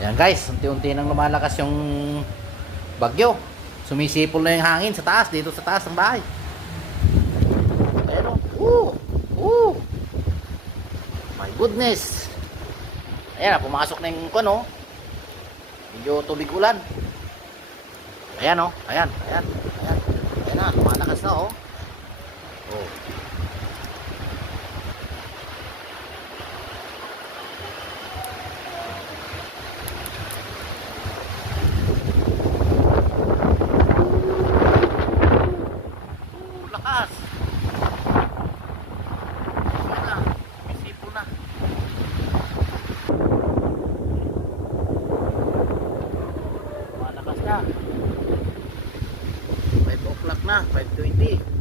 Ayan guys, unti-unti nang lumalakas yung bagyo. Sumisipol na yung hangin sa taas, dito sa taas ng bahay. Ayan o. My goodness. Ayan, pumasok na yung ano. Medyo tubig ulan. Ayan o, ayan. Ayan na, lumalakas na oh. Oh. Lakas. Ayan na, may sipol na. Malakas na. 5 o'clock na, 5:20.